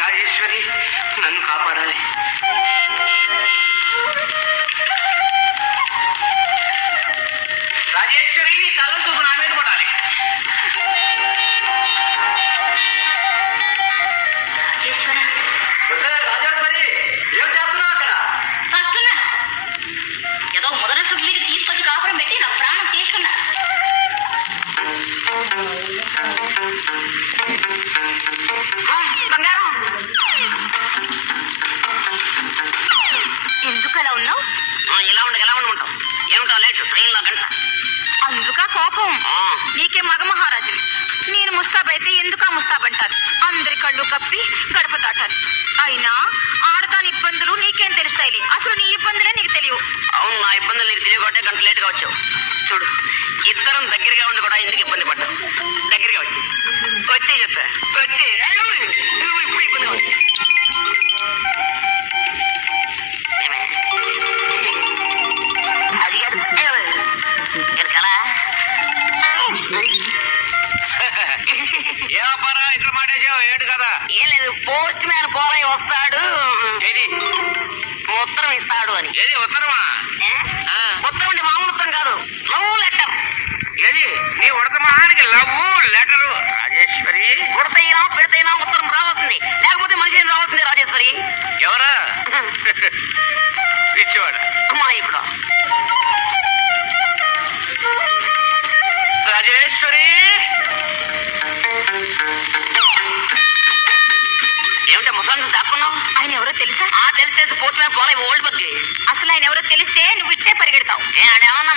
రాజేశ్వరి నన్ను కాపాడాలి. రాజేశ్వరి నీ కళ్ళ చూపు నా మీద పడాలి. రాజేశ్వరి ఏం చేస్తున్నావు అక్కడ? వస్తున్నా. ఏదో మొదటి మీకు తీసుకొచ్చి కాపురం పెట్టి నా ప్రాణం తీసుకున్నా. బంగారం ఎందుకు అలా ఉన్నావు? ఇలా ఉండమంటావు. ఏమిటో లేటు ట్రైన్లో గంట. అందుక కోపం. నీకే మగ మహారాజు. నేను ముస్తాబైతే ఎందుకా ముస్తాబంటారు. అందరి కళ్ళు కప్పి గడప దాటాలి. అయినా ఆడదాని ఇబ్బందులు నీకేం తెలుస్తాయి? అసలు నీ ఇబ్బందులే నీకు తెలియవు. అవును, నా ఇబ్బందులు నీకు తెలియకపోతే గంట లేటుగా వచ్చావు. చూడు, ఇద్దరం దగ్గరగా ఉండి కూడా ఎందుకు ఇబ్బంది పడ్డావు? దగ్గరగా వచ్చి చెప్పా వచ్చి ఇప్పుడు ఇబ్బంది వచ్చి అది కాదు కలా ఏమప్పారా ఇట్లా మాటేసావు? ఏడు కదా. ఏం లేదు, పోస్ట్ మ్యాన్ పోలయ్య వస్తాడు, ఏది ఉత్తరం ఇస్తాడు అని. ఏది ఉత్తరమా? ఉత్తరం అంటే మామూలు ఉత్తరం కాదు, లవ్ లెటర్. ఏది నీ ఉడతమానికి లవ్ లెటరు? రాజేశ్వరి, ఉడతైనా పెద్దైనా ఉత్తరం రావాల్సింది, లేకపోతే మనిషి రావాల్సింది. రాజేశ్వరి ఎవరా? ఇచ్చేవాడు అమ్మాయికుడు. రాజేశ్వరి ఏమిటా ముసలి దాక్కున్నావు? ఆయన ఎవరో తెలుసా? తెలిసి పోస్ట్ మ్యాన్ పోలయ్య ఓల్డ్ బగ్గి. అసలు ఆయన ఎవరో తెలిస్తే నువ్వు ఇట్టే పరిగెడతావు. ఆడేమన్నా